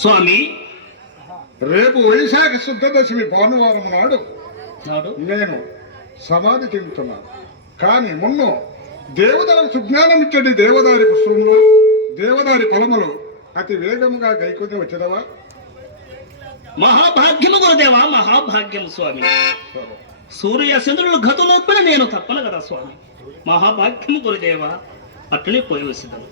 స్వామి, రేపు వైశాఖ శుద్ధ దశమి భానువారం నాడు నేను సమాధి చెందుతున్నాను. కానీ మున్ను దేవతలకు సుజ్ఞానం ఇచ్చడి దేవదారి పుష్పములు, దేవదారి ఫలములు అతి వేగముగా గైకొని వచ్చేదవా? మహాభాగ్యము గురుదేవా, మహాభాగ్యము స్వామి. సూర్య చంద్రులు గతులోపల నేను తప్పను కదా స్వామి. మహాభాగ్యము గురుదేవా, అట్లనే పోయి వస్తుందను.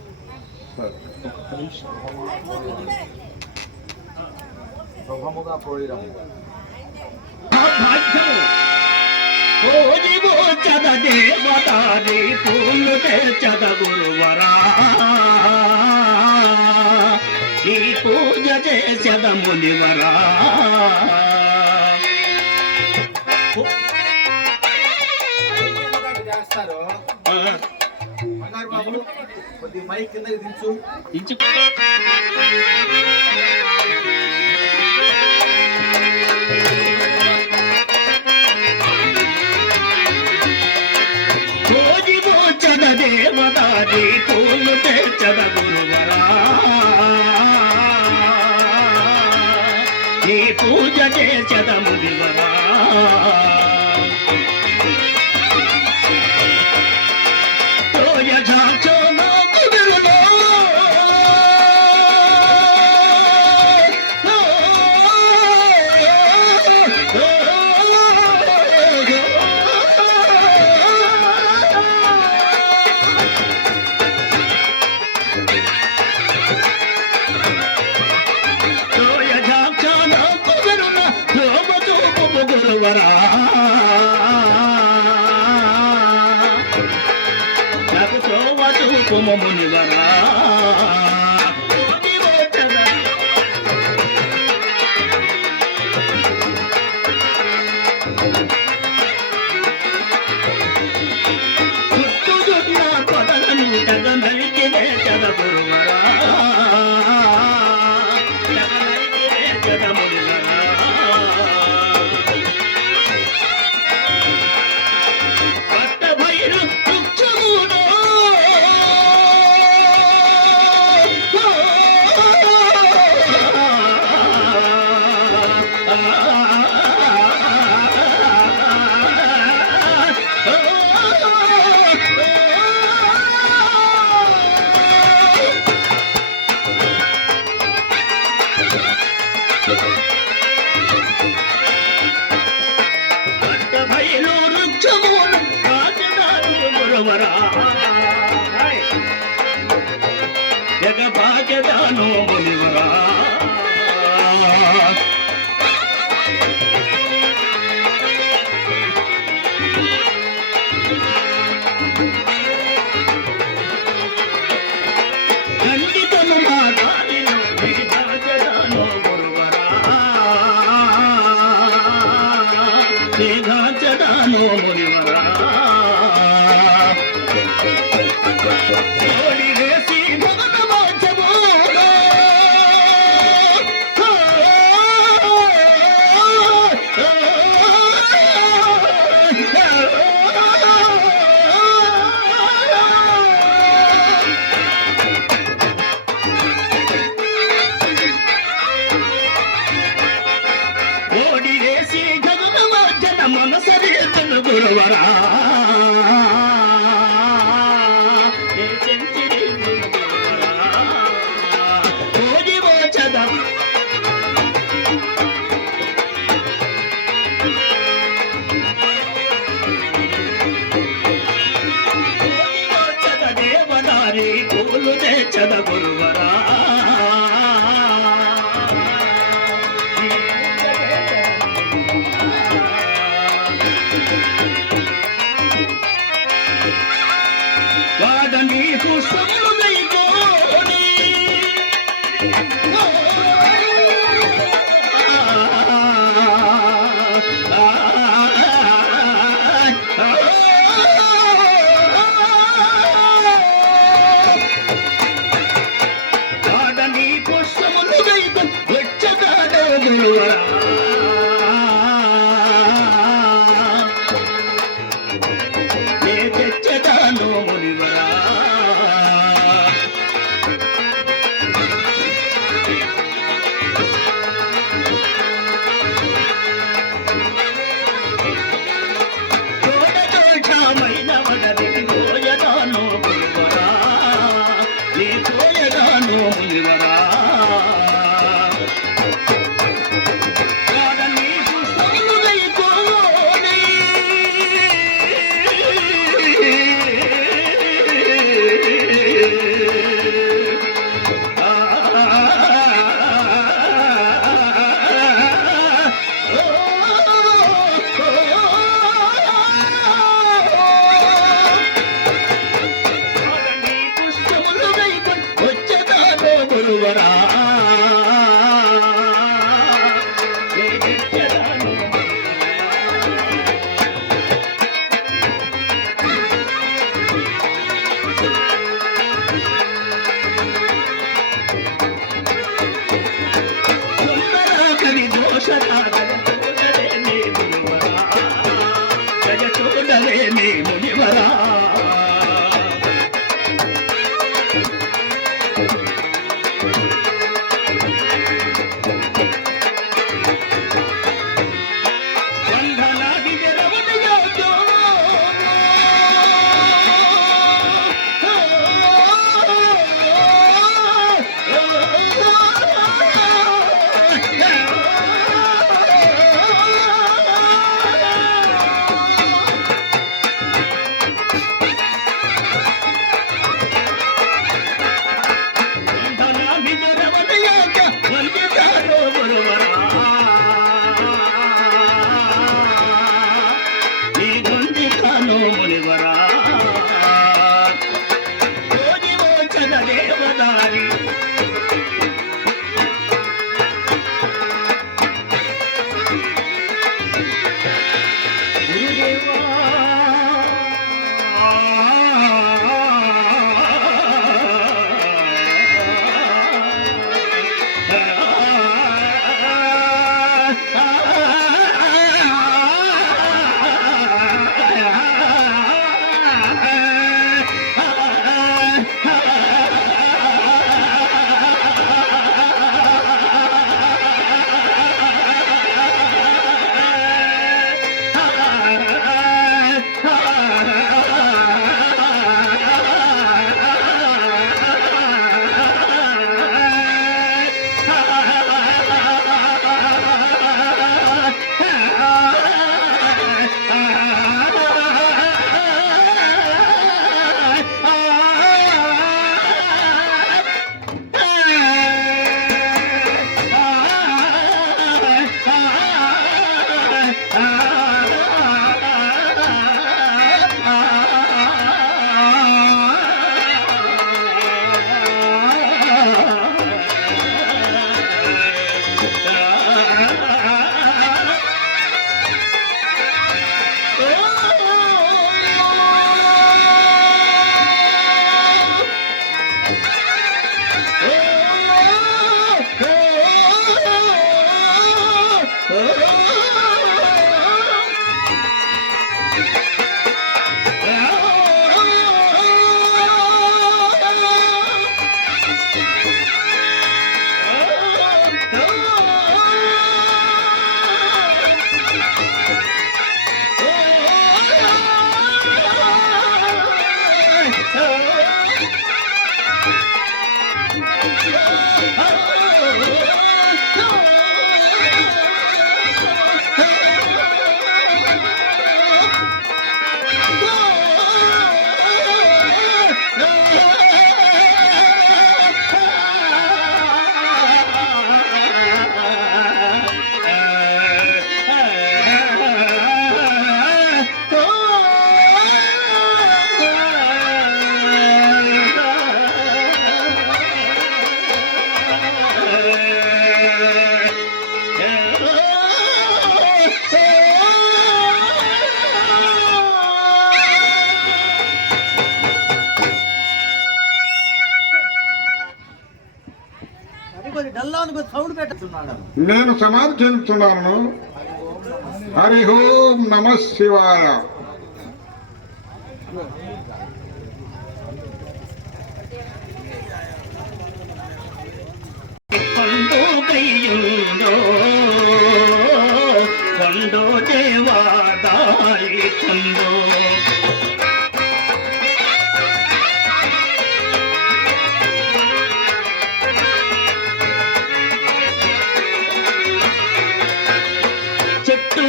దేవతారి పూలు తెచ్చద గురువరా, ఈ పూజ చేసద మునివరా. దించు. దేవదారి పూలు తెచ్చద గురువరా, ఈ పూజ చేసద మునివరా. నాకు చోవ చూపుము మునివరా. చుట్టుచున్న కొదలను తగనరికి వేచద గురువరా, తగనరికి వేచద మునివరా. జగభాగ్యదానో మునివరా. ఖండితము మా దారిలో మేఘాచదానో గురువరా, మేఘాచదానో మునివరా. గురువరా, దేవదారి పూలు తెచ్చద గురువరా. వాడని పుష్పములు గైకోని ನೀ ಕೋಯಗಾನೋ ಮುನಿವರ నేను సమాధి చెందుతున్నాను. హరి ఓం నమ శివాయ. ಕೊಂಡೋ ದೇವಾದಾಯಿ ಕೊಂಡೋ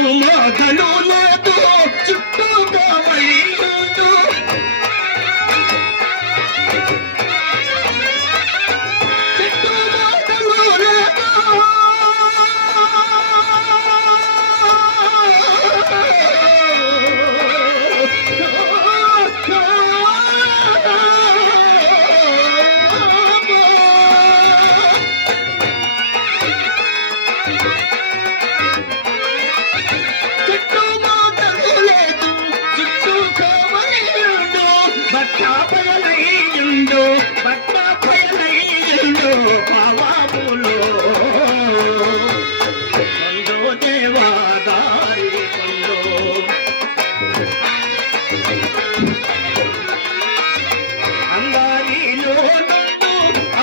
మొదలు లేదు చుట్టూ కావలియుండు చెట్టు మొదలు లేదు చెట్టు మొదలు లేదు చుట్టూ కావలియుండు బట్టాపయలయ్యుండు బట్టాపయలయ్యుండు పావాపులో కొండో దేవాదారి కొండో అందారిలో నుండు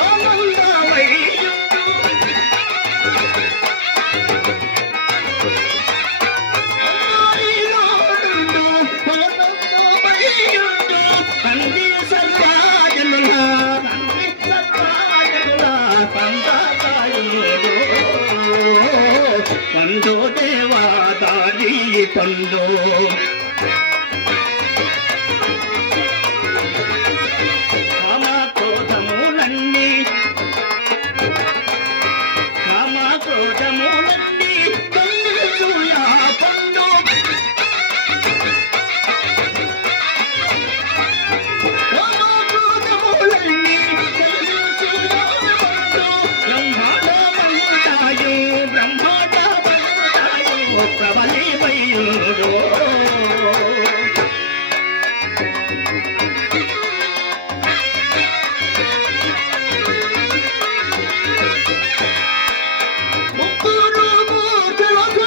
ఆనందమయ్యుండు పండు దేవాదారి పండు కామక్రోధములన్నీ కామక్రోధములన్నీ కన్నులుయా పండు కామక్రోధములన్నీ కన్నులుయా పండు బ్రహ్మాండమంతాయు బ్రహ్మాండమంతాయు ప్రబలిమయుడు ముగ్గురు మూర్తులకు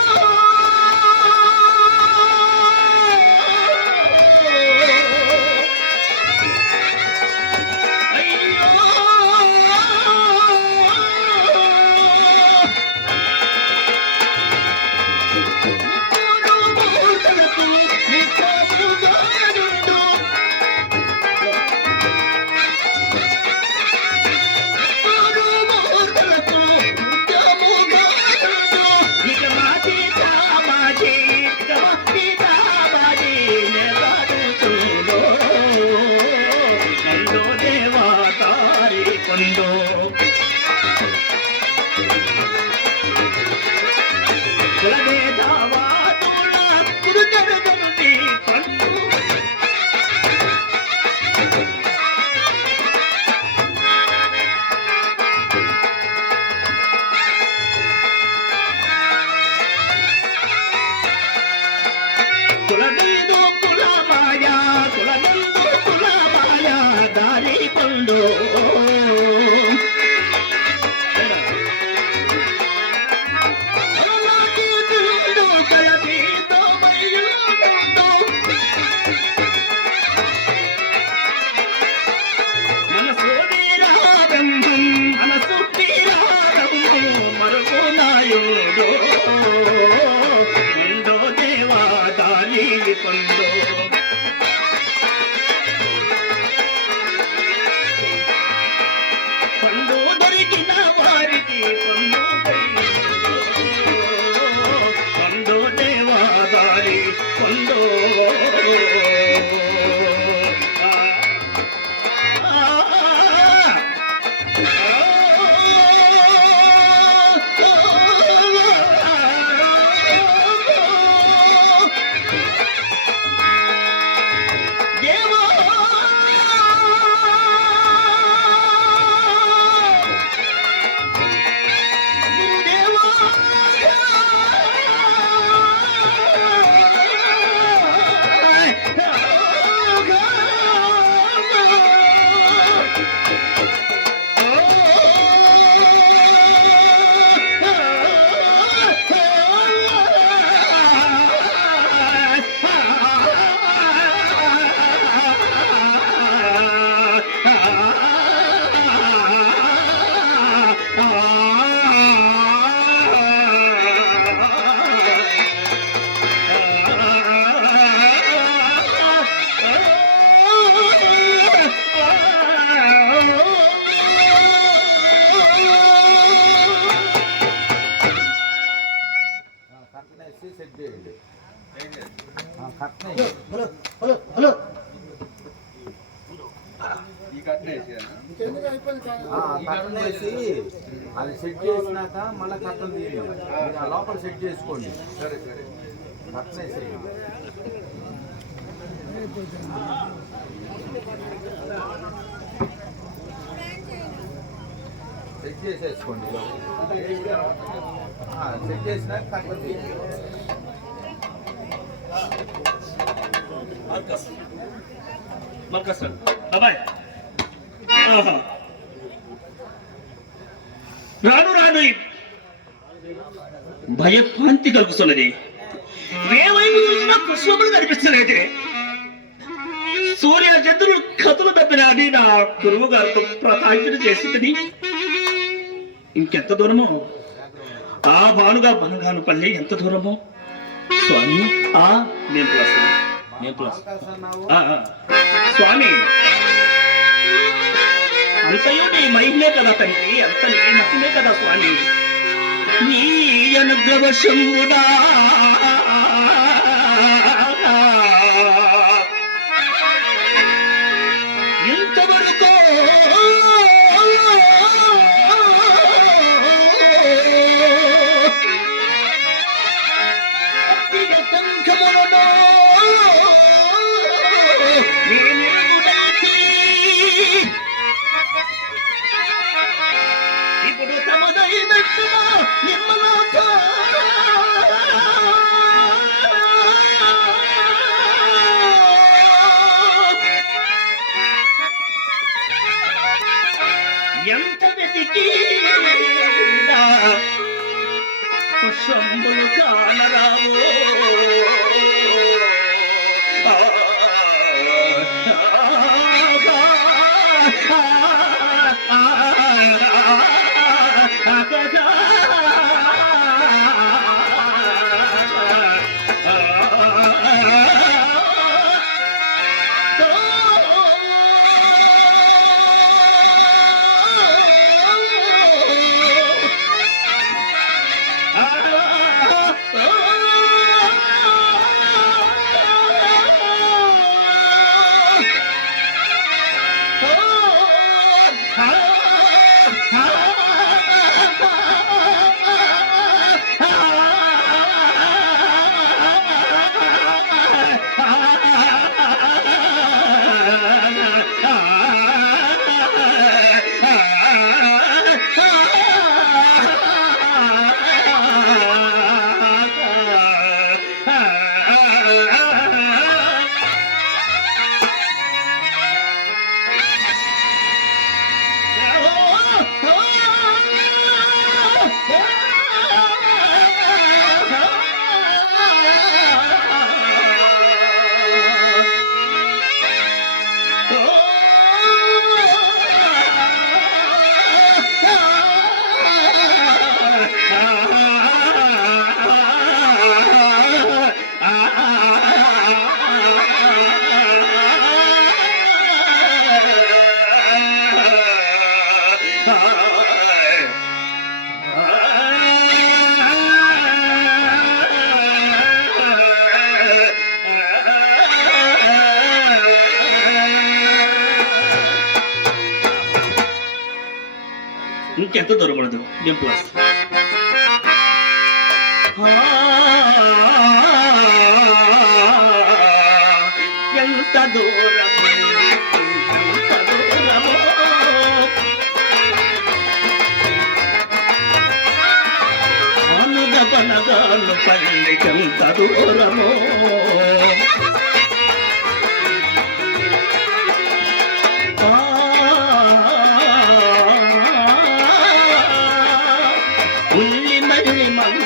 అయ్యో ముగ్గురు మూర్తులకు నిత్యముగానుండు కొండో కులదేదావాదుల కురుజరగంటి పండు కులదీదు కులమాయ కులదందు కులమాయ దారి పండు అలాంటి బిందు కలదీదమయ్యుండు మనసు వీరారంభం మనసు వీరారంభం మరుగునాయుడు కొండో దేవాదారి కొండో పండు దొరికిన వారికి పండు పండు దేవాదారి కొండో దేవా దేవా కట్టం వేసి అది సెట్ చేసినాక మళ్ళీ కట్టం తీయండి. మీరు ఆ లోపల సెట్ చేసుకోండి. కట్టం వేసేయండి. సెట్ చేసేసుకోండి. సెట్ చేసినాక కట్టం తీయండి. మర్కస్ బాబాయ్ రాను రాను భయభ్రాంతి కలుగుతున్నది. ఏవైపు చూసినా పుష్పములు కనిపిస్తున్నది. సూర్య చంద్రులు కథలు తప్పిన అని నా గురువు గారితో ప్రతాక్షణ చేసింది. ఇంకెంత దూరమో ఆ భానుగా బనగాను పల్లి ఎంత దూరమో స్వామి. నేను ప్లస్ స్వామి అంతయో నీ మహిమే కదా తండ్రి, అంత నీ మహిమే కదా స్వామి. నీ అనుగ్రహశంభుడా ఇంతవరకు ఇప్పుడు తమదైనట్టున నిమ్మలోక ఎంత వెతికి పుష్పములు కానరావు. ఇంకెంత దూరపడదు ప్లస్. ఎంత దూరము అనుగబనగాను పల్లికెంత దూరమో.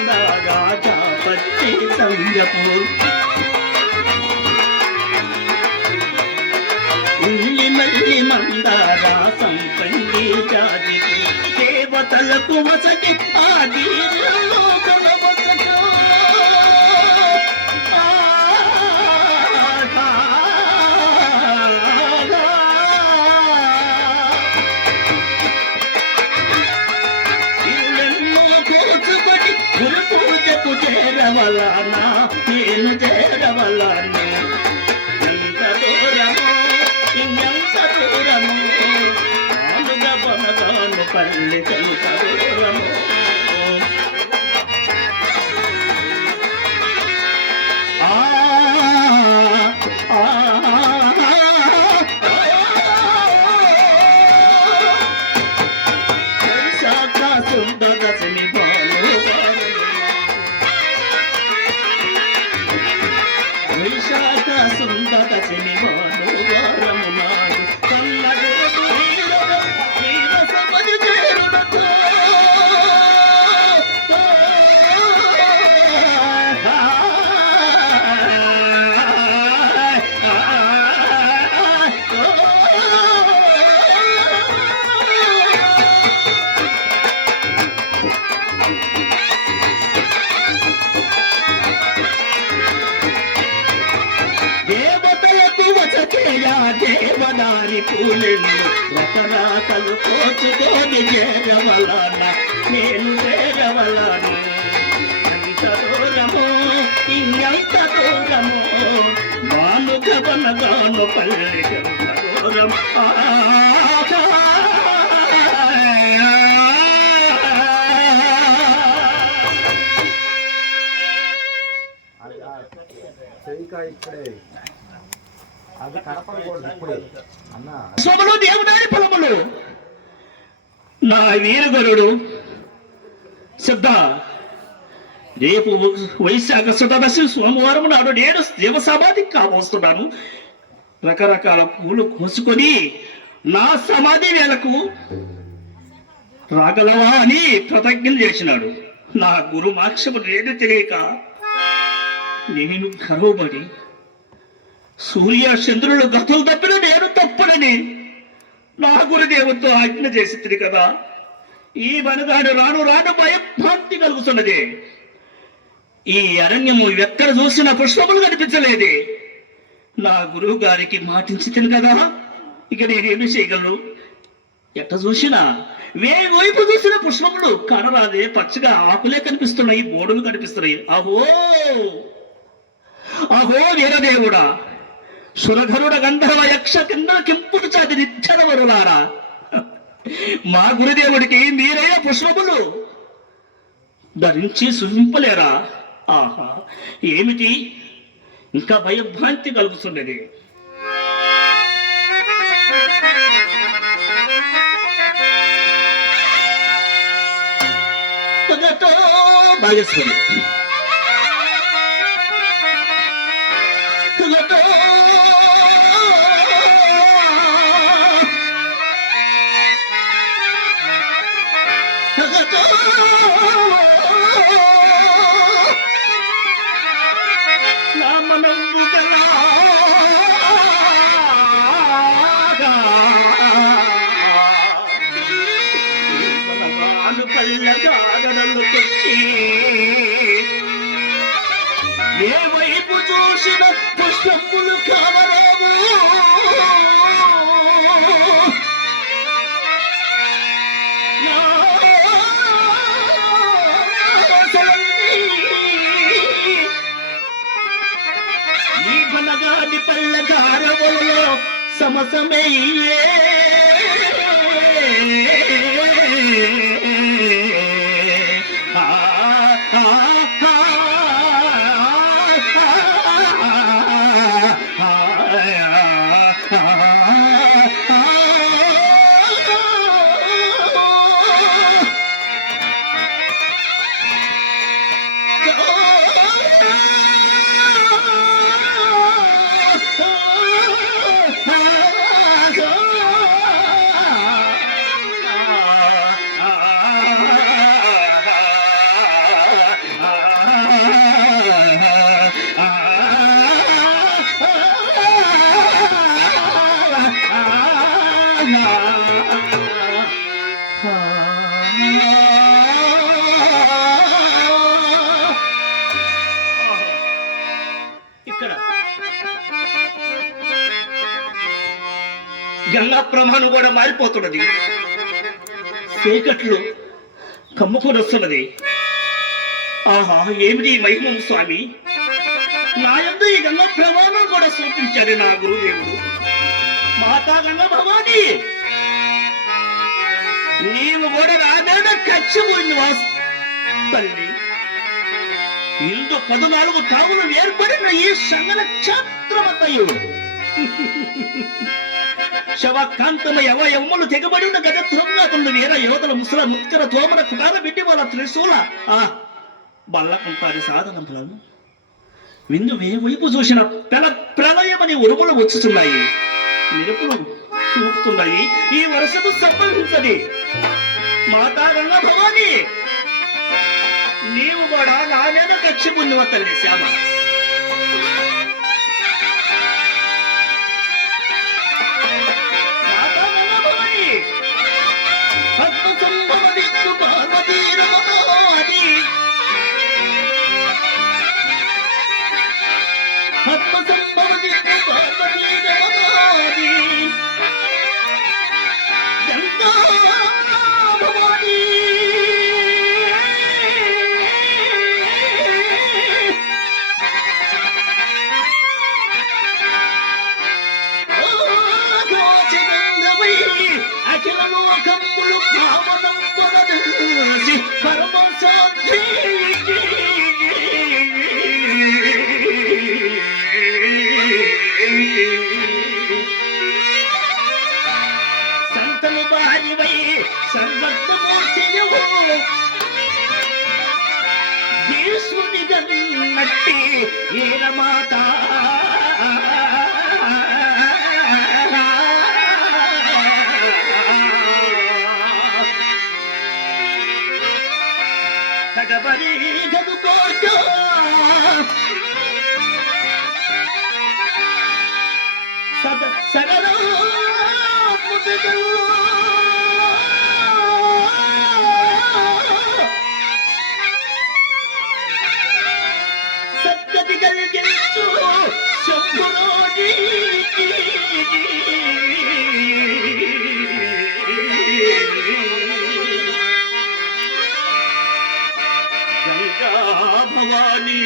రాజా పట్టి సంజపూర్ ఉల్లి మల్లి మందారా సంపంగి జాజికి దేవతలకు వసకి ఆది లోకల వసక. చేరవలనా నేను చేరవలనా ఎంత దూరమో ఇంకెంత దూరమో ఆలుగా బనగాను పల్లె ఎంత దూరము దేవదారి పూలెన్ను రకరాకలు కోచుకొని చేరవలన నేను చేరవలను ఎంత దూరమో ఇంకెంత దూరమో బానుక వనగాను పల్లెకెంత దూరం ఇక్కడే అది కనపడకూడదు ఇప్పుడే అన్న సోమలు దేవుడారి పొలములు నా వీరగరుడు సిద్ధ రేపు వైశాఖ శుద్ధదశి సోమవారం నాడు నేను దేవసమాధికి కావస్తున్నాను రకరకాల పూలు కోసుకొని నా సమాధి వేళకు రాగలవా అని ప్రతిజ్ఞలు చేసినాడు నా గురు మాక్షము నేను తెలియక నేను గర్వపడి సూర్య చంద్రులు గతులు తప్పిన నేను తప్పుడని నా గురుదేవుతో ఆజ్ఞ చేసింది కదా ఈ వనగాడు రాను రాను భయభ్రాంతి కలుగుతున్నది ఈ అరణ్యము ఎక్కడ చూసిన పుష్పములు కనిపించలేదే నా గురువు గారికి మాటించింది కదా ఇక నేనేమి చేయగలను ఎట్ట చూసినా వైపు చూసిన పుష్పములు కనరాదే పచ్చగా ఆకులే కనిపిస్తున్నాయి బోడులు కనిపిస్తున్నాయి అహో అహో వీరదేవుడా సురఘరుడ గంధర్వ యక్ష కింద కింపుడు చాది నిచ్చడవరులారా మా గురుదేవుడికి మీరైన పుష్పములు ధరించి సుజింపలేరా ఆహా ఏమిటి ఇంకా భయభ్రాంతి కలుగుతున్నది భాగస్వామి ఏ వైపు చూసిన పుష్పములు కావరావు ఈ బనగాది పల్లెగారవులో సమసమయ్యే గంగా ప్రమాణం కూడా మారిపోతున్నది చీకట్లు కమ్ముకొని వస్తున్నది ఆహా ఏమిటి మహిమ స్వామి నా యందు ఈ గంగా ప్రమాణం కూడా చూపించాడు నా గురుదేవుడు మాతా గంగా భవాని నీవు కూడా రాబేడ కచ్చిపోయింది వాసు తల్లి. ఇందు 14 తావులు ఏర్పడిన ఈ సంగన క్షేత్రమతయు శవకాంతమయ అవయవములు తెగబడి ఉన్న గజ తురంగాతంలో వీర యోధల ముసల ముత్కర తోమర కుటార బిడ్డి వాళ్ళ త్రిశూల ఆ బల్లకుంటారి సాధనములను విందు వైపు చూసిన ప్రళయమని ఉరుములు వచ్చుతున్నాయి, మెరుపులు చూపుతున్నాయి. ఈ వరుసకు సంబంధించది మాతా గంగా భవాని, నీవు కూడా నా మీద కక్షి పుణ్యవ తల్లి శ్యామ. మాతా గంగా భవాని పద్మ సంభవ విష్ణు పార్వతీ రమణాది, పద్మ సంభవ విష్ణు పార్వతీ రమణాది గంగా భవాని. అఖిల లోకములు భావనం పొందసి పరమ శాంతి సంతలు భార్యవై సర్వత్వమూర్తియవు భీష్ముని గన్నట్టి ఏరమాత తగబరి గదుకోట సగర సత్యతి కలిగించు శంభురోడి గంగా భవాని.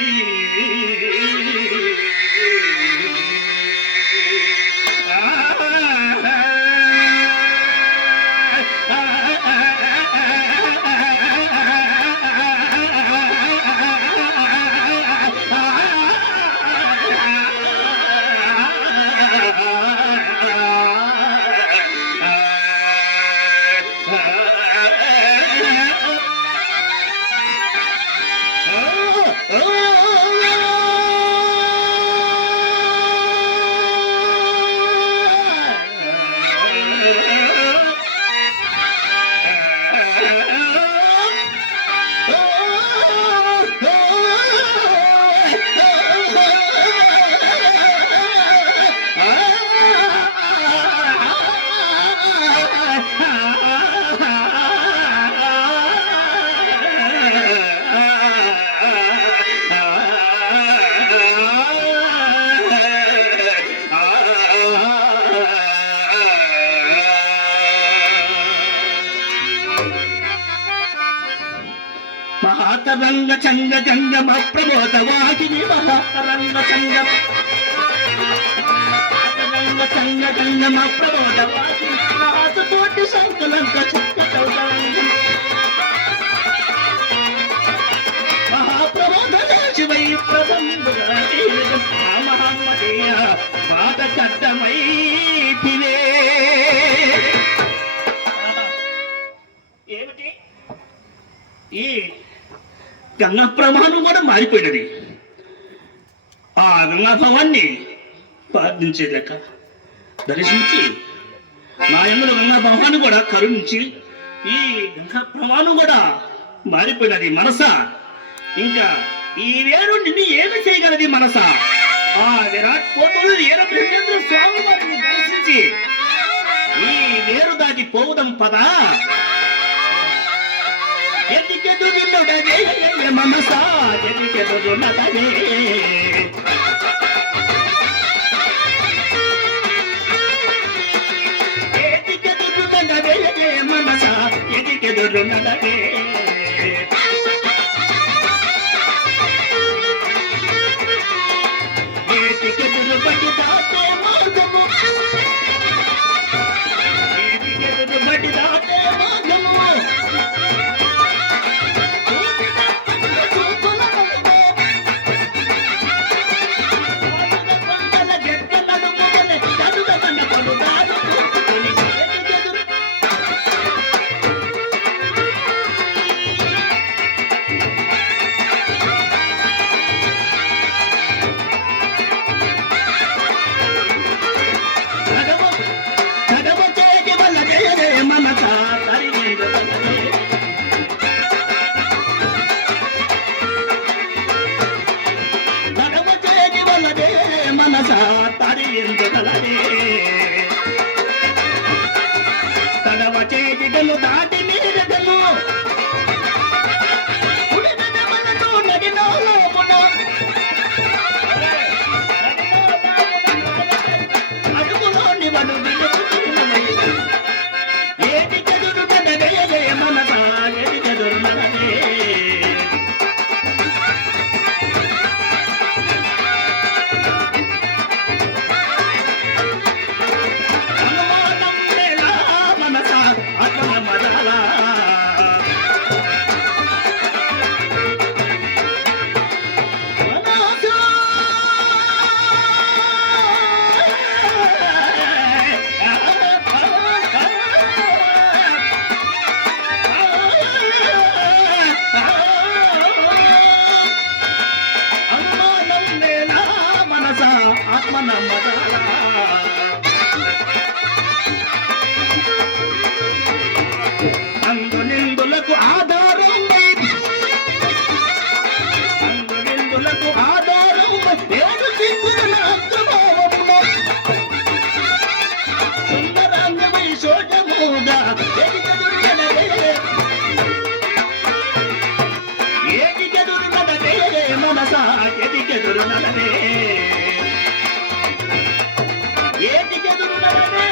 మహాతరంగ చంగ జంగమ ప్రబోధ వాహిని మహాతరంగ చంగ చంగ జంగమ ప్రబోధ వాహిని కోటి సంకలంక చిత్త కౌదంగం మహాప్రబోధ శివై ప్రబంధుల మహమ్మదీయ బాధ కద్దమైతివే. ఏమిటి ఈ గంగా ప్రమాణం కూడా మారిపోయినది. ఆ గంగా భవాన్ని ప్రార్థించేదాక దర్శించి నా ఎన్నుల గంగా భవాన్ని కూడా కరుణించి ఈ గంగా ప్రమాణం కూడా మారిపోయినది. మనస ఇంకా ఈ వేరు నిన్ను ఏమి చేయగలది మనస? ఆ విరాట్ పోతులు వీర బ్రహ్మేంద్ర స్వామి వారిని దర్శించి ఈ వేరు దాటి పోవుదం పదా. ఎదికెదురున్నదే మనసా ఎదికెదురున్నదే ఎదికెదురున్నదే మనసా ఎదికెదురున్నదే ఎదికెదురు బడి దాటే మార్గము ఎదికెదురు బడి దాటే మార్గము విధముగా ఎదిగెదురు నడనే మనసా ఎదిగెదురు నడనే ఎదిగెదురు నడనే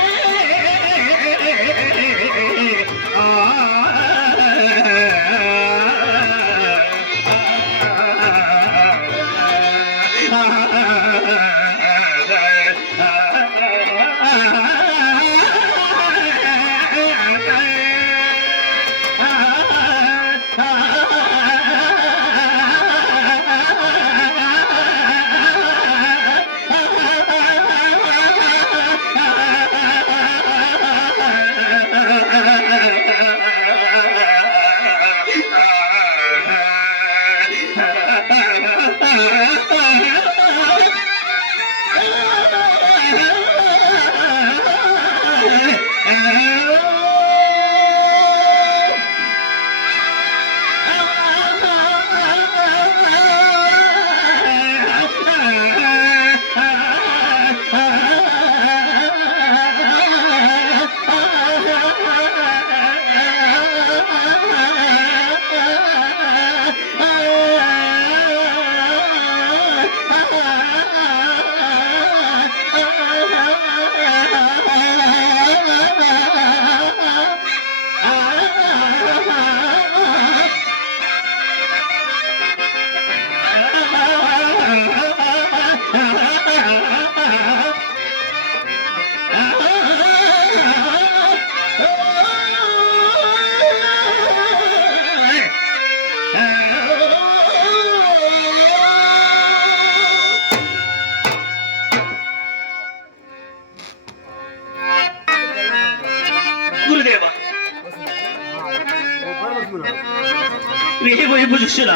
గురుదేవా వైపు చూసినా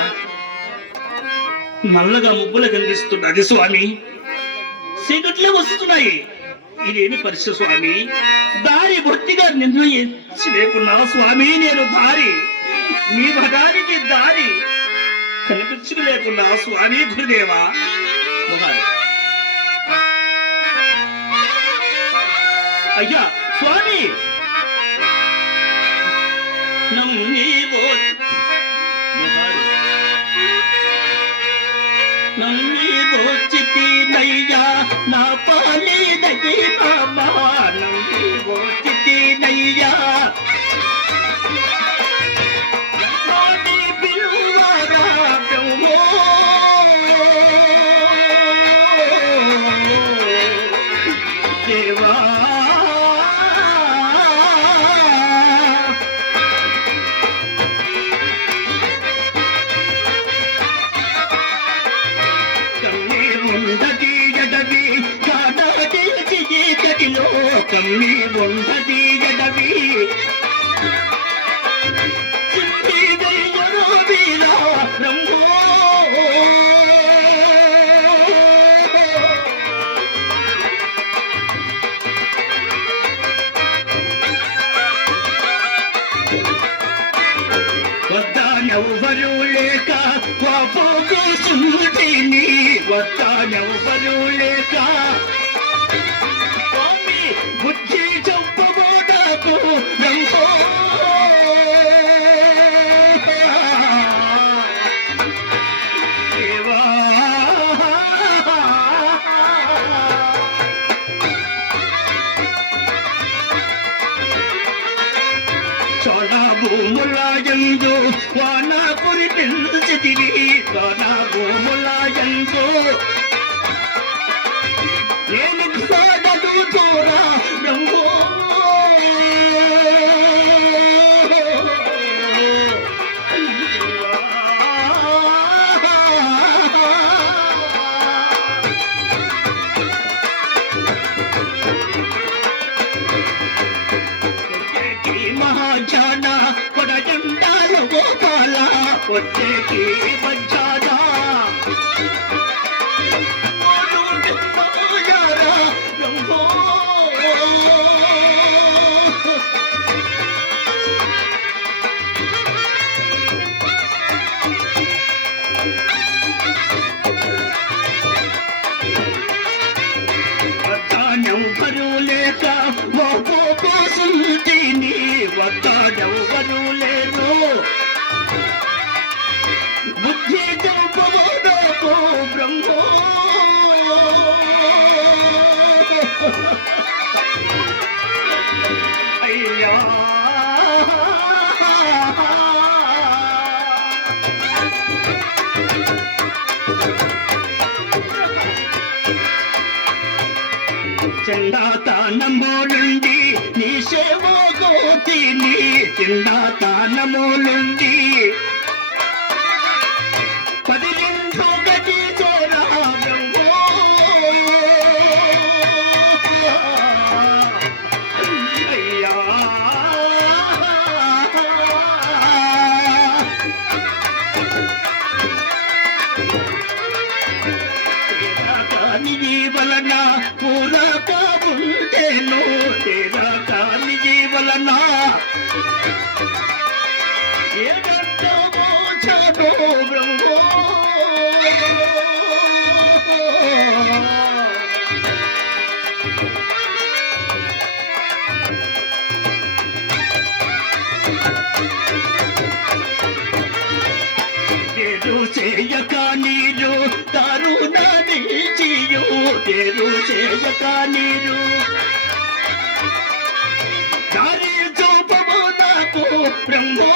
నల్లగా ముగ్గులు కనిపిస్తున్నది స్వామి. చీకట్లే వస్తున్నాయి. ఇదేమి పరిస్థితి స్వామి? దారి బొత్తిగా నిర్ణయించి లేకున్నా స్వామి, నేను దారి మీ భగానికి దారి కనిపించలేకున్నా స్వామి. గురుదేవా అయ్యా స్వామి, నమ్మీవో చితినయ్యా నా పాలేదగి బాబా, నమ్మీవో చితినయ్యా పిలువరా బ్రహ్మో దేవా కమ్మి ఉండది జడవి రంభో వద్దానెవ్వరూ లేక వాపోకు సుంటిని, వద్దానెవ్వరూ లేక బుద్ధి చంపబోటాకు రంభో దేవా. చోళ భూములాయందు వాన కురిపించితివి, చోళ భూములాయందు నేను సాగదు తోరా రంభో మహాజాన కొడజండాల గోపాల వచ్చేకి బజ్జాదా లేక ఓ కోసం చిన్నతనము నుండి నీ సేవకోతిని చిన్నతనము నుండి 10 నిండు గతి చేరాగము అయ్యా నీ వలన పూరక ఉంటేను నీ వలన ఏదంతో మోచను బ్రహ్మో తేరు చేయక నీరు దారుణ నిలిచియు తేరు చేయక నీరు దారి చూపము నాకు బ్రహ్మో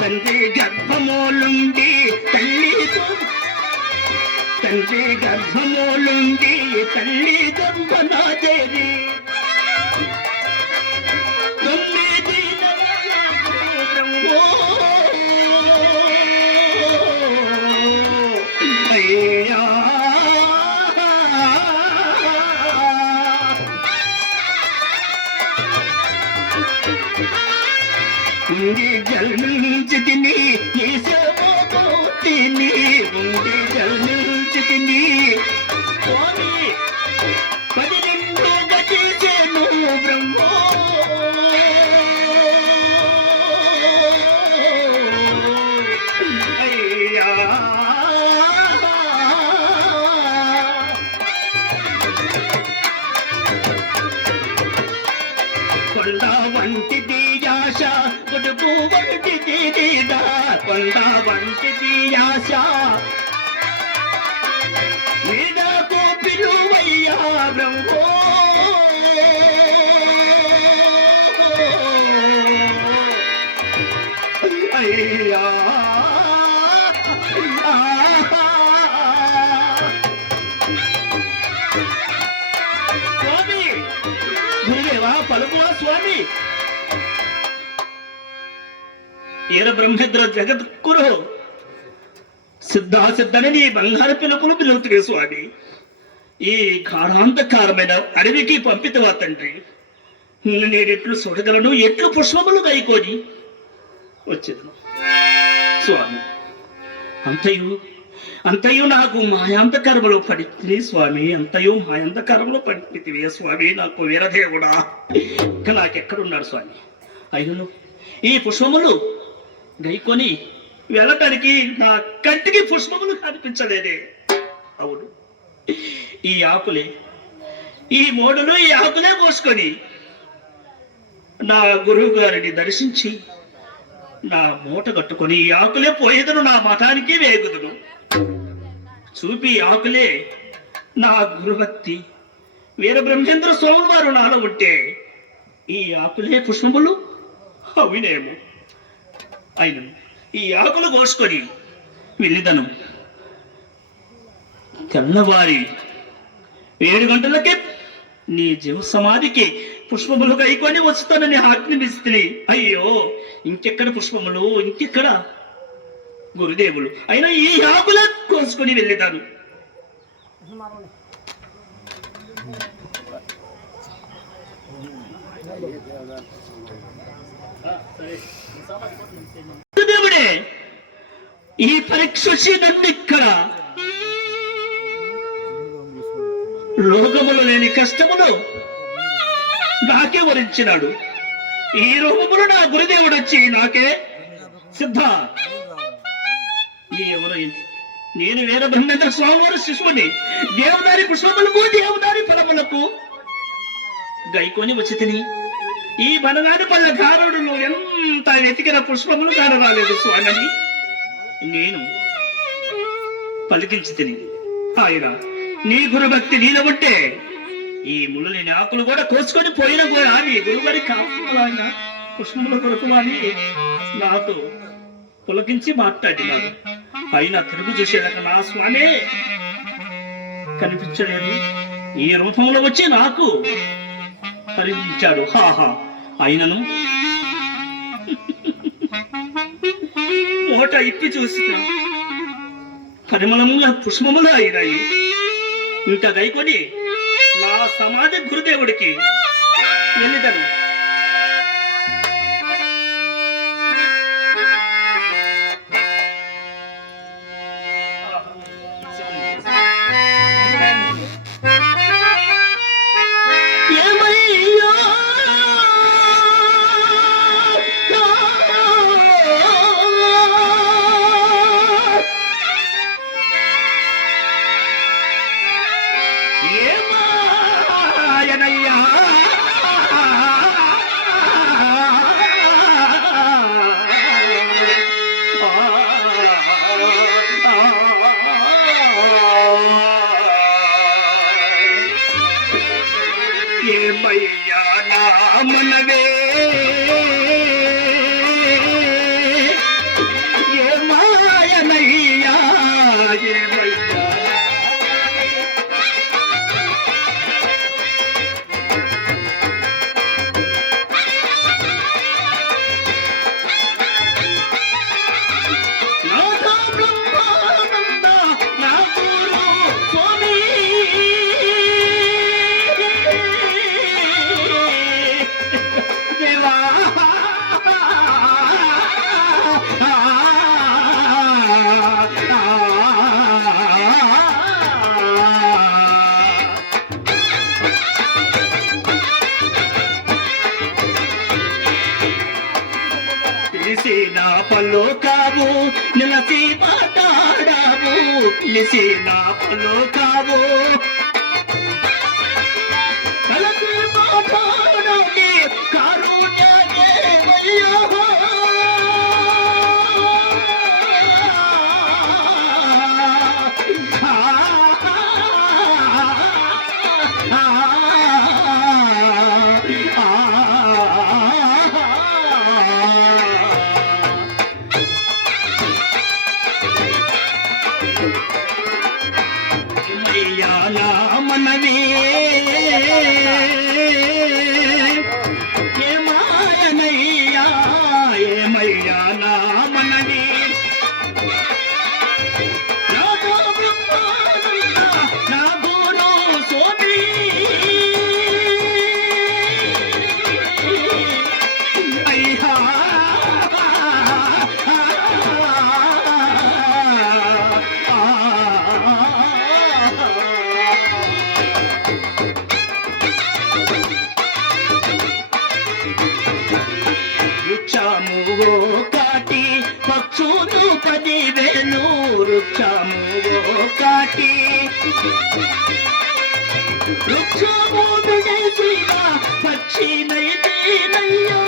తండ్రి గర్భములుండి తండ్రి గర్భములుండి తల్లి గర్భన చేరి 9 నెలలకు బ్రహ్మో అయ్యా ఉండి జన్మించితిని నీ సేవకోతిని ఉండి జన్మించితిని స్వామి 10 నిండు గతి చేను బ్రహ్మో అయ్యా కొండ వంటిది ఆశ గుడుపు వంటిది దీద కొండ వంటిది ఆశ నీడకు పిలువయ్యా బ్రహ్మో అయ్యా స్వామి గురుదేవా పలుకువా స్వామి ఈర బ్రహ్మేంద్ర జగద్గురు సిద్ధాసిద్ధని నీ బంగారు పిలుపులు పిలువుతుంది స్వామి ఈ గాఢాంధకారమైన అడవికి పంపితవా తండ్రి నేనెట్లు చూడగలను ఎట్లు పుష్పములు కైకొని వచ్చేదను స్వామి అంతయు నాకు మాయాంధకరములో పడితివి స్వామి అంతయు మాయాంధకరంలో పడితివే స్వామి నాకు వీరదేవుడా ఇంకా నాకెక్కడున్నాడు స్వామి అయినను ఈ పుష్పములు గైకొని వెళ్ళటానికి నా కంటికి పుష్పములు కనిపించలేదే అవును ఈ ఆకులే ఈ మోడులు ఈ ఆకులే కోసుకొని నా గురువు గారిని దర్శించి నా మూట కట్టుకొని ఈ ఆకులే పోయేదను నా మఠానికి వేగుదును చూపి ఆకులే నా గురుభక్తి వీరబ్రహ్మేంద్ర స్వామి వారు నాలో ఉంటే ఈ ఆకులే పుష్పములు అవినేమో అయినను ఈ ఆకులు కోసుకొని వెళ్ళిదను తెల్లవారి 7 గంటలకే నీ జీవ సమాధికి పుష్పములు కైకొని వస్తానని ఆజ్ఞాపిస్తుంది అయ్యో ఇంకెక్కడ పుష్పములు ఇంకెక్కడ గురుదేవులు అయినా ఈ ఆకులు కోసుకొని వెళ్ళిదాను దేవుడే ఈ పరీక్ష నన్ను ఇక్కడ లోకములు లేని కష్టములు నాకే వరించినాడు ఈ రూపములు నా గురుదేవుడు వచ్చి నాకే సిద్ధ ఎవరైంది నేను వీరబ్రహ్మేంద్ర స్వామి వారి శిశువుని దేవదారి పుష్పములకు దేవదారి ఫలములకు గైకొని వచ్చి తిని ఈ బనగాని పల్ల కారుడులో ఎంత వెతికిన పుష్పములు కానరాలేదు స్వామిని నేను పలికించి తిని ఆయన నీ గురుభక్తి నీలో ఉంటే ఈ ముళ్ళు లేని ఆకులు కూడా కోసుకొని పోయిన కూడా నీ గురుగారి కావాలన్న పుష్పముల కొరకు అని నాతో పులకించి మాట్లాడినాడు. అయినా తిరుగు చూసేదాకా నా స్వామి కనిపించలేదు. ఈ రూపంలో వచ్చి నాకు పరిమించాడు. హాహా, అయినను మూట ఇప్పి చూసి పరిమళముల పుష్పములు అయినాయి. ఇంకా దయకొని నా సమాధి గురుదేవుడికి వెళ్ళిదను. ఏమయ్యా నా మనవే ఏమాయనయ్యా ఏమయ్యా పిలిసిన పలుకావు నిలసి మాట్లాడావు. పిలిసిన పలుకావు కలిసి మాట్లాడాలి. కారుణ్యమయ్యో మనవి ఏమాయనయ్యా ఏమయ్యా నా మనవి నా గురు స్వామి అయ్యా వృక్షము కాటి పక్షులు 10,000 వృక్షము కాటి వృక్షము విడేసిన పక్షినైతేనయ్యో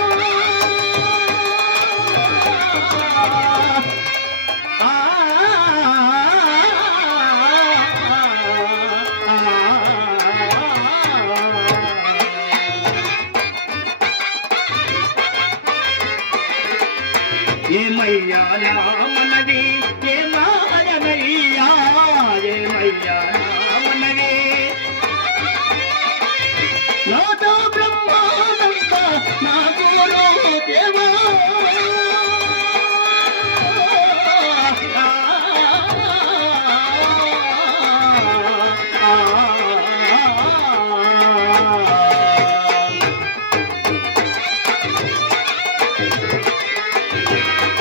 ఏమయ్యా నా మనవి ఏమాయనయ్యా ఏమయ్యా నా మనవి నాతో బ్రహ్మానంద నా గురు దేవా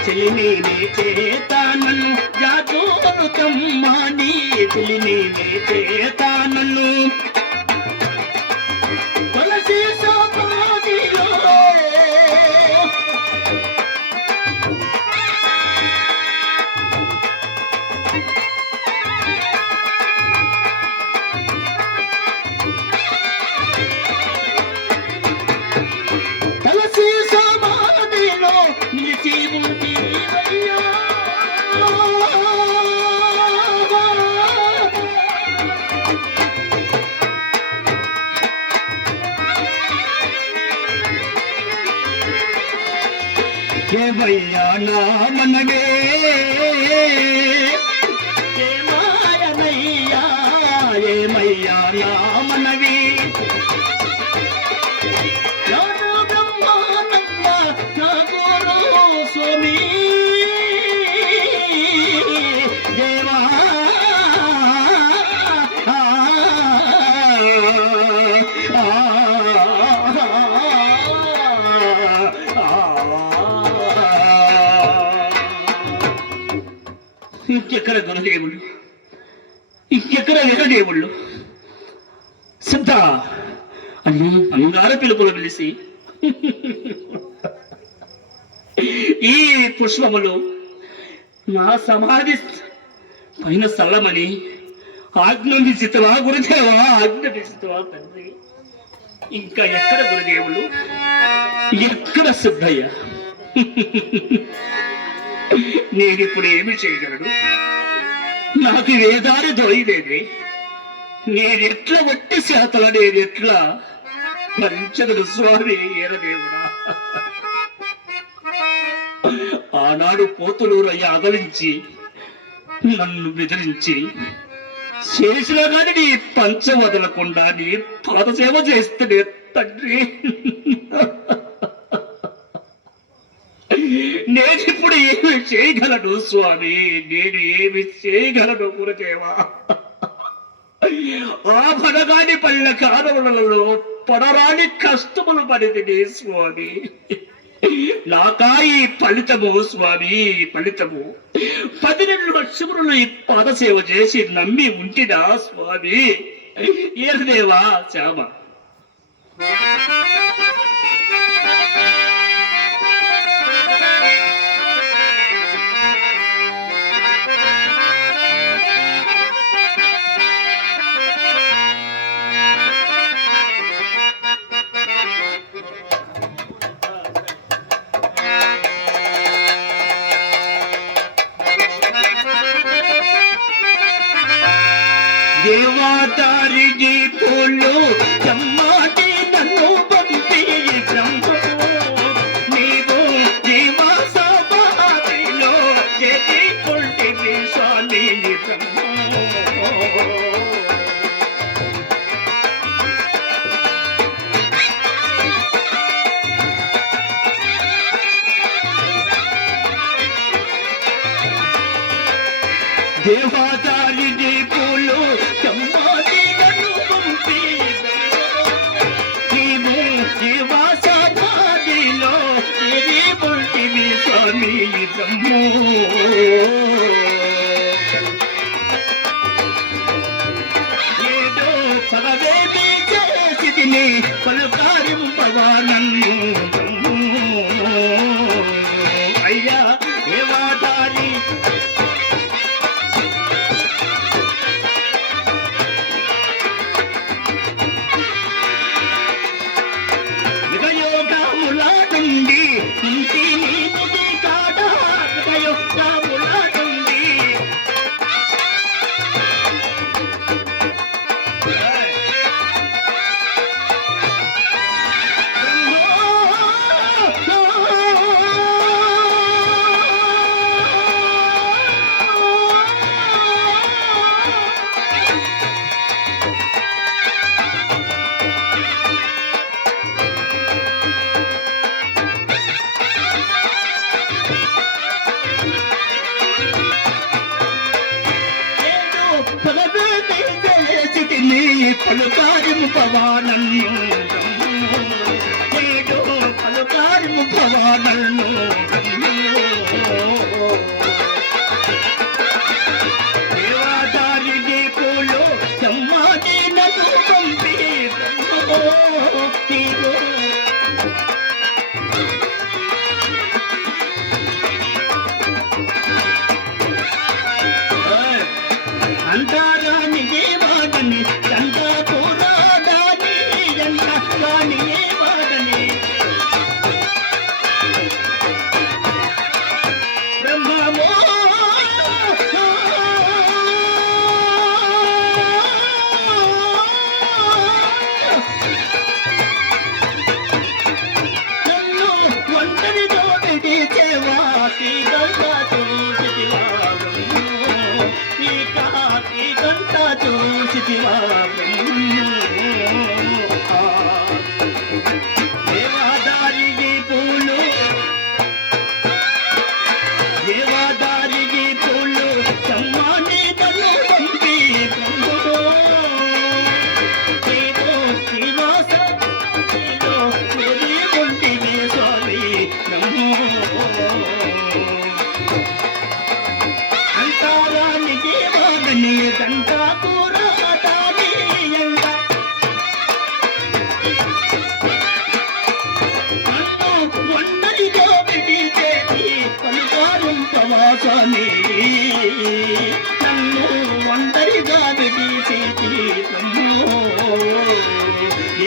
చెలినేనే చేతానను జాతోను తమ్మాని చెలినేనే చేతానను కొలసి సమాధిలో కలసి సమాధిలో నిలిచి ఉంది అయ్యా ఏమయ్యా నా మనవే ఏమాయనయ్యా ఏమయ్యా నా మనవి నాను బ్రహ్మానంద నా గురు స్వామి దేవా ఇంకెక్కడ గురుదేవుళ్ళు ఇంకెక్కడ వీరదేవుళ్ళు సిద్ధ అని అంగార పిలుపులు పిలిచి ఈ పుష్పములు నా సమాధి పైన సల్లమని ఆజ్ఞాపిస్తువా గురుదేవా ఆజ్ఞాపిస్తువా తండ్రి ఇంకా ఎక్కడ గురుదేవులు ఎక్కడ సిద్ధయ్య నేనిప్పుడు ఏమి చేయగలను నాకు వేదారి దొరిలేదే నేనెట్లా వట్టి శాతల నేనెట్లా భరించగలను స్వామి ఏరదేవుడా ఆనాడు పోతులూరయ్య అగలించి నన్ను బెదిరించి చేసినా కానీ నీ పంచ వదలకుండా నీ పాదసేవ చేస్తే తండ్రి నేనిప్పుడు ఏమి చేయగలను స్వామి నేను ఏమి చేయగలను గురుదేవా ఆ పడగాని పళ్ళ కారములలో పడరాని కష్టములు పడితే స్వామి నాకాయి ఫలితము స్వామి ఫలితము 12 లక్షములు ఈ పాదసేవ చేసి నమ్మి ఉంటినా స్వామి ఏదేవా శ్యామ దేవాదారికి పూలు చమ్మాటి నన్ను పంపి బ్రహ్మ నీవు జీవాసభలో చేతి కొల్టి స్వామి బ్రహ్మ దేవాదారికి పూలు చమ్మాటి నన్ను పంపి నీవు జీవాసభలో చేతి కొల్టి స్వామి బ్రహ్మ పదవేది చేసితిని పలుకారింపవా నన్ను అయ్యా దేవాదారి యుగయోగముల నుండి ఇంటి నీతి కాడ యుగయోగముల నుండి పలుకారిము పవానన్ను ఏదో పలుకారిము పవానన్ను దేవాదారి దీపులు సమ్మాది నన్ను పంపి అంటారాని దేవాదని చంద్రపురాదాని ఎంతని ఏవాదని బ్రహ్మమో నన్ను ఒంటరి తోటి సేవా చేసితివా దేవాదారికి పూలు దేవాదారికి పూలు సమ్మాని తను పంపి స్వామి నమో అంతారానికి వాగని గంటా కూరతానీయంగా నన్ను ఒంటరిగా విడిచేసి పలుకారుంపవా స్వామి నన్ను ఒంటరిగా విడిచేసి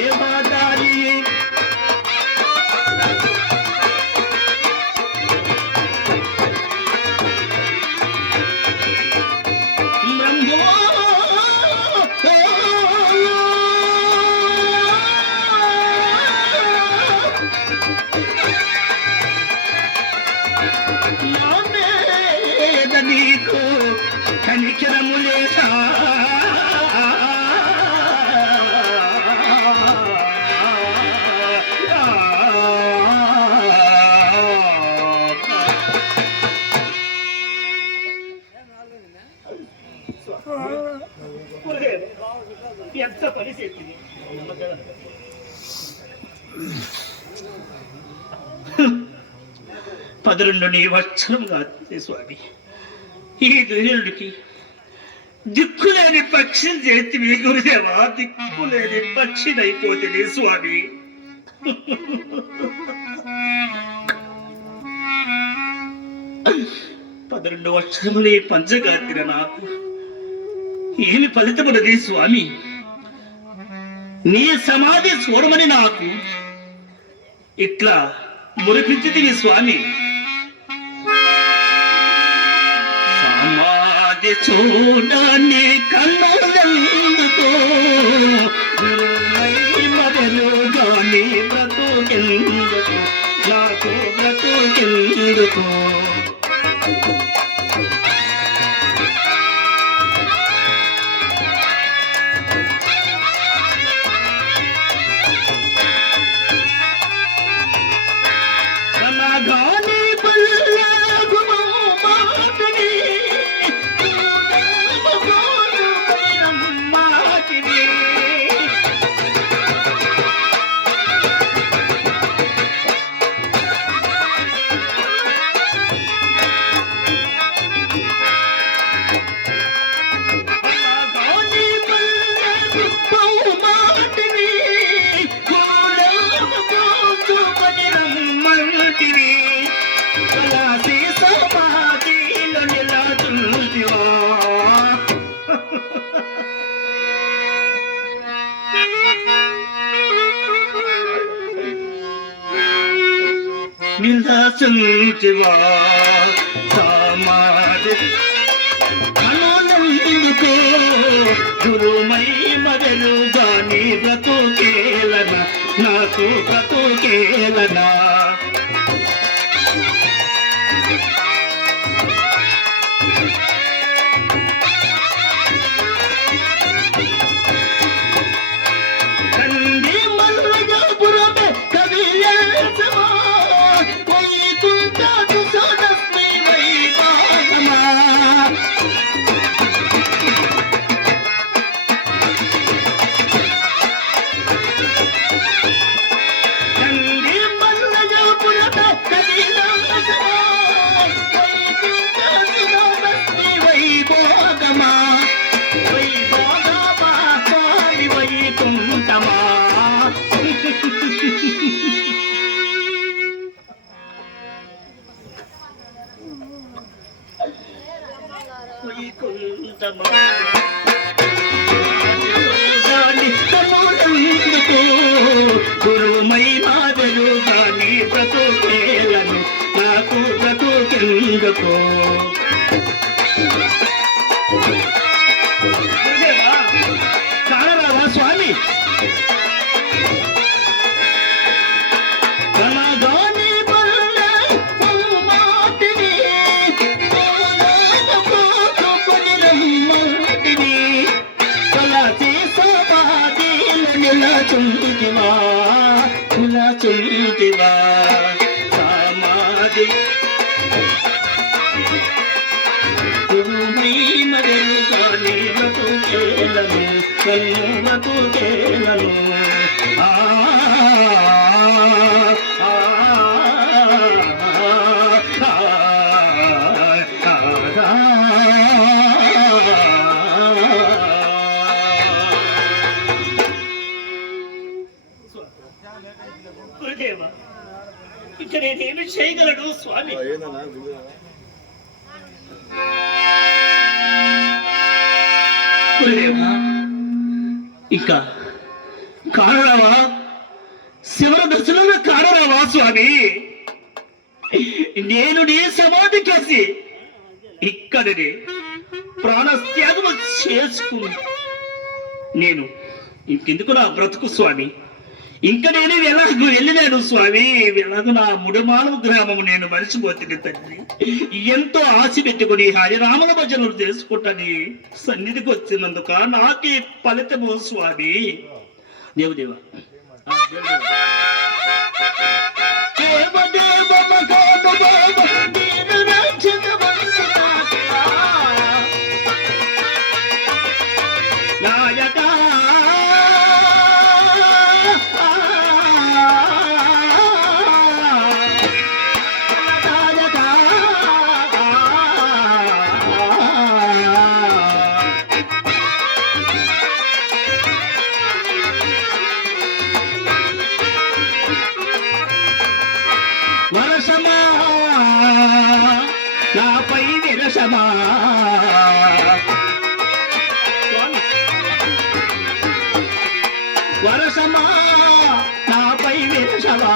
ఏ బాదారి నీకు కనికరములేసా ఎంత పరిస్థితి 12 వత్సరంగా స్వామి ఈ దుర్యుడికి దిక్కులేని పక్షిని చేతి మీ గురుదేవా దిక్కులేని పక్షినైపోతుంది స్వామి 12 వత్సరములే పంచగాత్రిన నాకు ఏమి ఫలితమున్నది స్వామి నీ సమాధి చూడమని నాకు ఇట్లా మురిపించింది స్వామి సమాధి చూడని కన్నులెందుకో మొదలు గాని బ్రతుకెందుకు నాకు బ్రతుకెందుకో నిలచుంటివా సమాధి కనులెందుకో గురుమై మదలు గాని బ్రతుకేలనా నాకు బ్రతుకేలనా గురుమై మాదరు గాని బ్రతుకేలను నాకు బ్రతుకెందుకో కానరావా స్వామి చుంటివా ఇలా చుంటివా సామాజిక మరుగాని బతుకేలను కన్ను బతుకేలను ఆ గురుదేవా, ఇక నేనేమి చేయగలను స్వామి? గురుదేవా, ఇంకా కారణమా? శివర దర్శనంలో కారణమా స్వామి? నేను నీ సమాధి చేసి ఇక్కడనే ప్రాణత్యాగము చేసుకుని నేను ఇంకెందుకు నా బ్రతుకు స్వామి? ఇంకా నేను వెళ్ళినాను స్వామి. ఎలాగో నా ముడిమానవ గ్రామం నేను మరిచిపోతుంది తండ్రి. ఎంతో ఆశ పెట్టుకుని హరిరామల భజనలు చేసుకుంటాని సన్నిధికి వచ్చినందుక నాకే ఫలితము స్వామి. దేవదేవ వరసమా నాపై విరసమా వరసమా నాపై విరసమా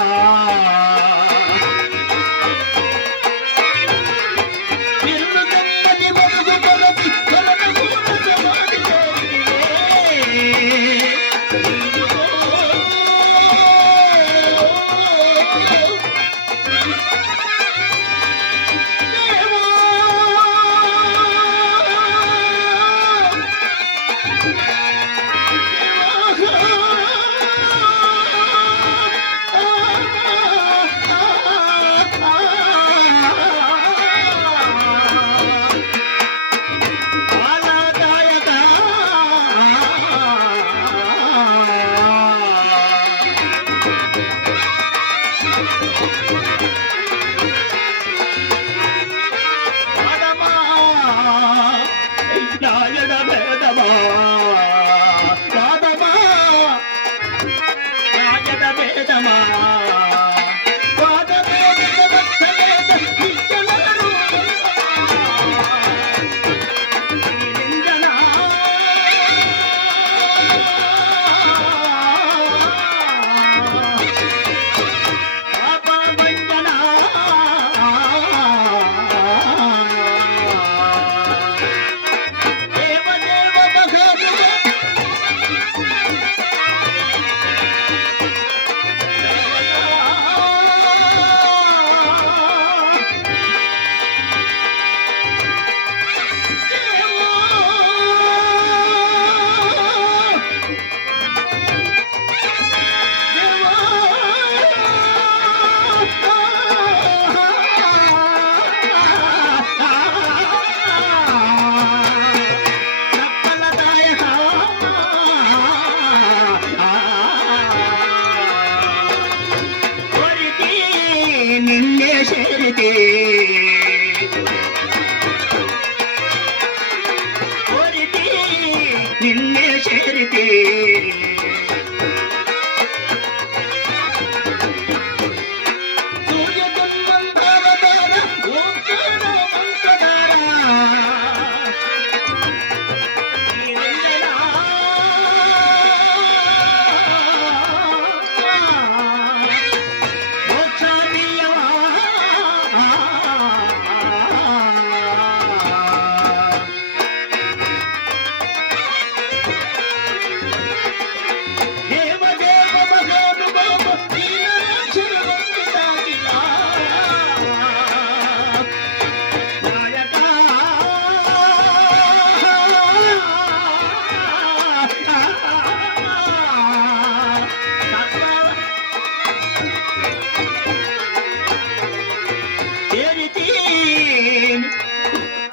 దేవ దేవ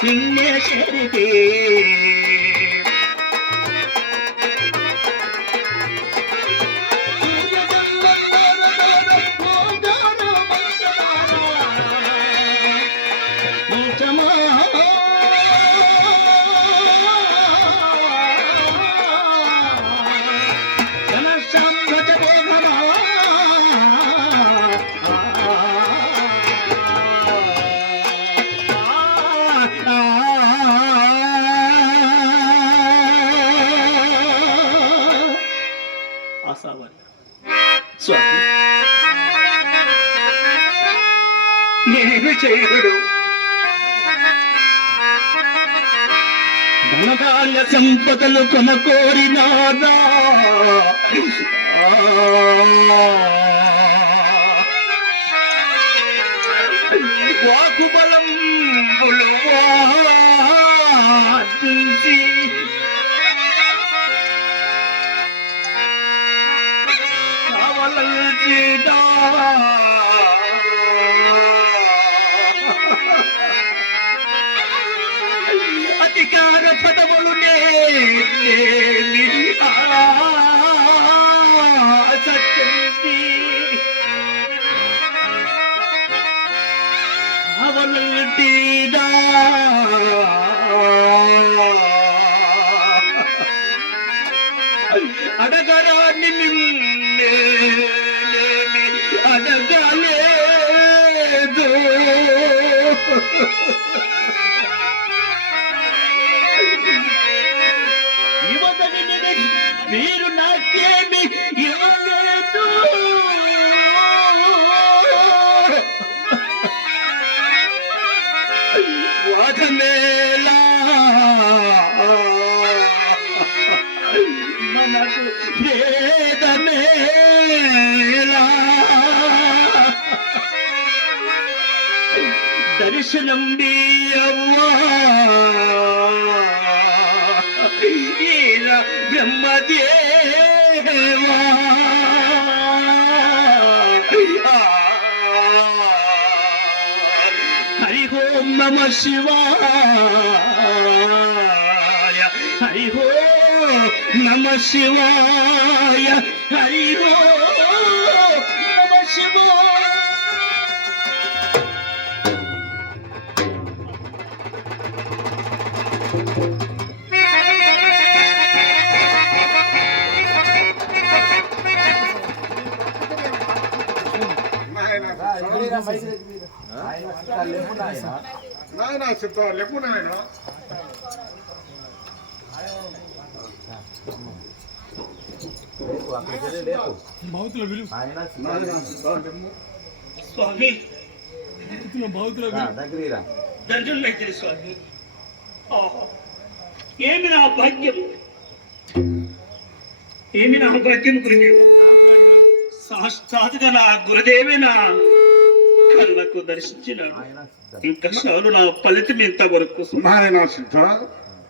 నిన్నే చేరితే స్వామి నేనేమి చేయడు ధనధాన్య సంపదలు కొనకోరినాదా వాకుబలం వాదించి కావలల్చిదా అధికార పదములు సత్యంతి కావలల్చిదా అడగరాని నిన్నేమి అడగలేదు ఇవ్వదగినది మీరు నాకేమి ఇవ్వలేదు వాదమేలా మనకు వేదమేలా దర్శనం బియ్యవ్వా బ్రహ్మదేవా హరి ఓం నమ శివాయ హరి ఓం నమ శివాయ హరి ఓం నమ శివాయ నాయన సిద్ధ లేపు నాయన స్వామి దగ్గర దండులైతే స్వామి ఏమి నా భాగ్యం ఏమి నా భాగ్యం గురుదేవ సాక్షాత్గా నా గురుదేవి నా కళ్ళకు దర్శించినాడు ఇంకా చాలు నా ఫలితం ఇంతవరకు నాయన సిద్ధ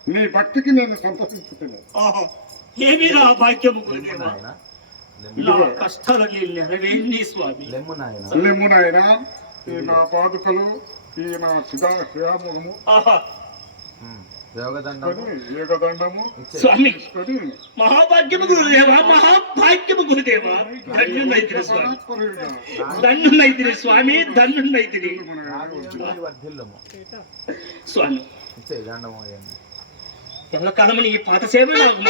నీ భక్తికి నేను సంతోషించుతున్నాను ఏమి నా భాగ్యము గురుదేవ నా కష్టాలని నెరవేర్ని స్వామి లెమ్ము నాయన ఈ నా పాదుకలు ఈ నా శివాముఖము ఏకదండము స్వామి మహాభాగ్యము గురుదేవ మహాభాగ్యము గురుదేవ ధన్యుడైతిరి స్వామి ధన్యుడైతిరి స్వామి ధన్యుడైతిరి స్వామి ఎల్లకాలమని ఈ పాత సేవ నాకు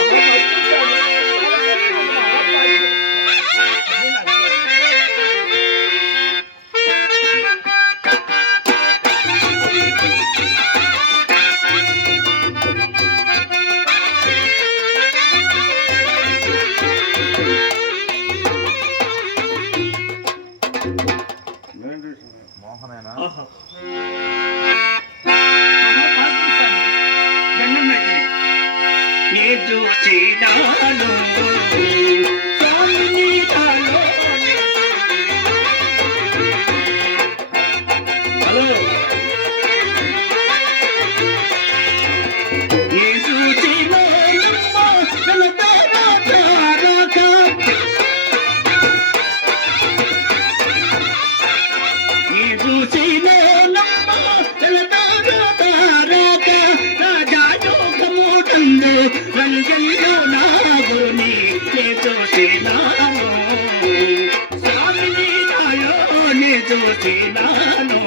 చూసినాను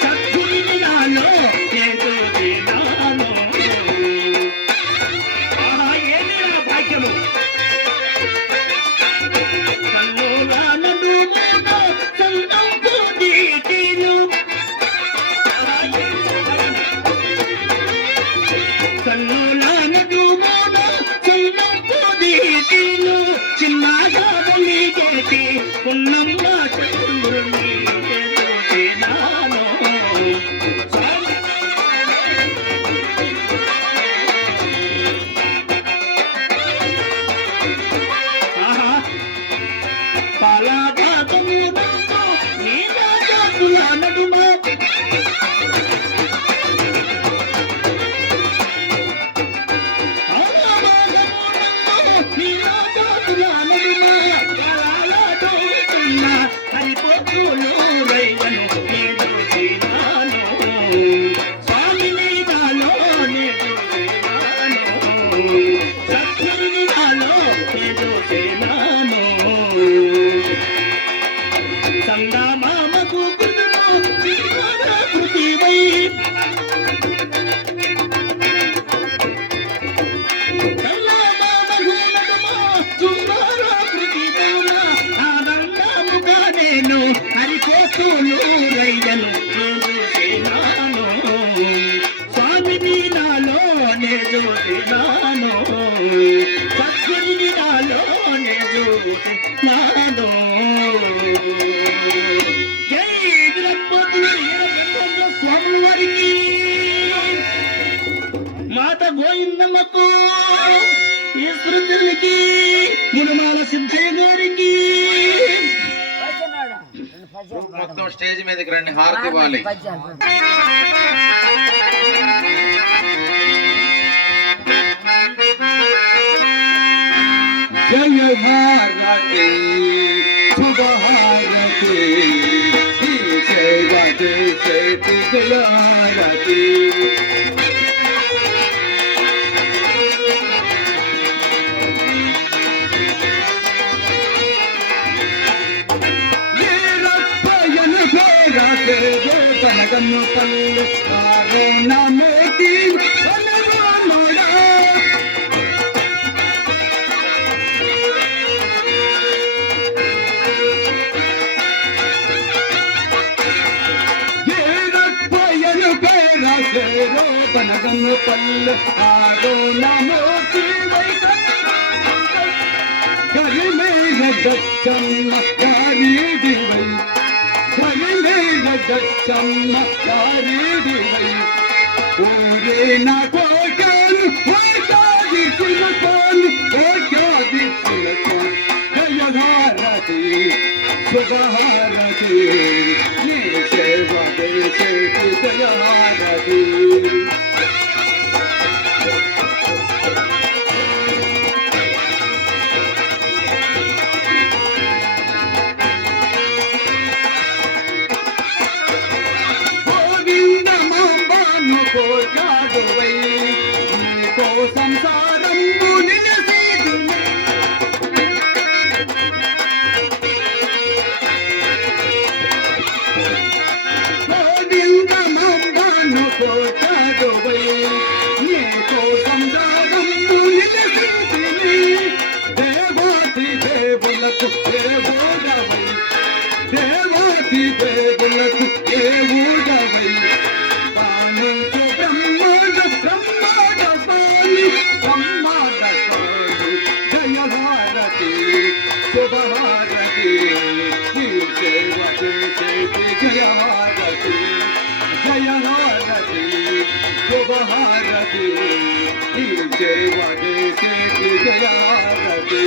సద్గురుని నాలో నేను చూసినాను ఆహా ఏమి నా భాగ్యము కన్నుల నడుమున చల్లంపు నీటిలు కన్నుల నడుమున చల్లంపు నీటిలు చిన్నగా వెలిగేటి పున్నమ్మ చంద్రుని చూసినాను ఆహా పాలభాగమునందు నీలజాతుల నడుమ పాలభాగమునందు నీలజాతుల నడుమ పాలాడుతున్న హరిపోతులు రైవను నేను చూసినాను స్వామిని నాలో నేను చూసినాను సద్గురుని నాలో నేను చూసినాను సంగమామకు కృతును కృతివై సంగమామకు నడుమ సుందర కృతివైన ఆనందముగా నేను హరిపోతులు రైజను చూసినాను స్వామిని నాలో నే చూసినాను సద్గురుని నాలో నే చూసినాను జై వీరపోతులు వీరభద్ర స్వాముల వారికి మాత గోవిందమ్మకు ఈశ్వరునికి మునుమాల సిద్ధయ్య గారికి మొత్తం స్టేజ్ మీదకి రండి, హారతి ఇవ్వాలి. జయ భారతి శుభ హారతి సేవ చేసే జయ హారతి వీరప్పయ్యను పేరతే తనగన్ను పల్లు కారణ మోటి అనురామడా వీరప్పయ్యను పేరతే తనగన్ను పల్లు కారణ మోటి గరిమేఘచ్చమ్మ గారీడివై గరిమేఘచ్చమ్మ గారీడివై ఓరే నా కోటాను ఓటాదిసిన కోను ఓటాదిసిన కోను జయహారతి శుభహారతి నీ సేవ చేసే జయహారతి కోటాడువై నీకో సంసారంబు నిలసేదునే గోవిందమంబాను కోటాడువై నీకో సంసారంబు నిలసేదునే దేవాతి దేవులకు దేవుడవై దేవాతి దేవులకు దేవుడవై శుభహారతి జయహారతి జయహారతి శుభహారతి సేవ జయహారతి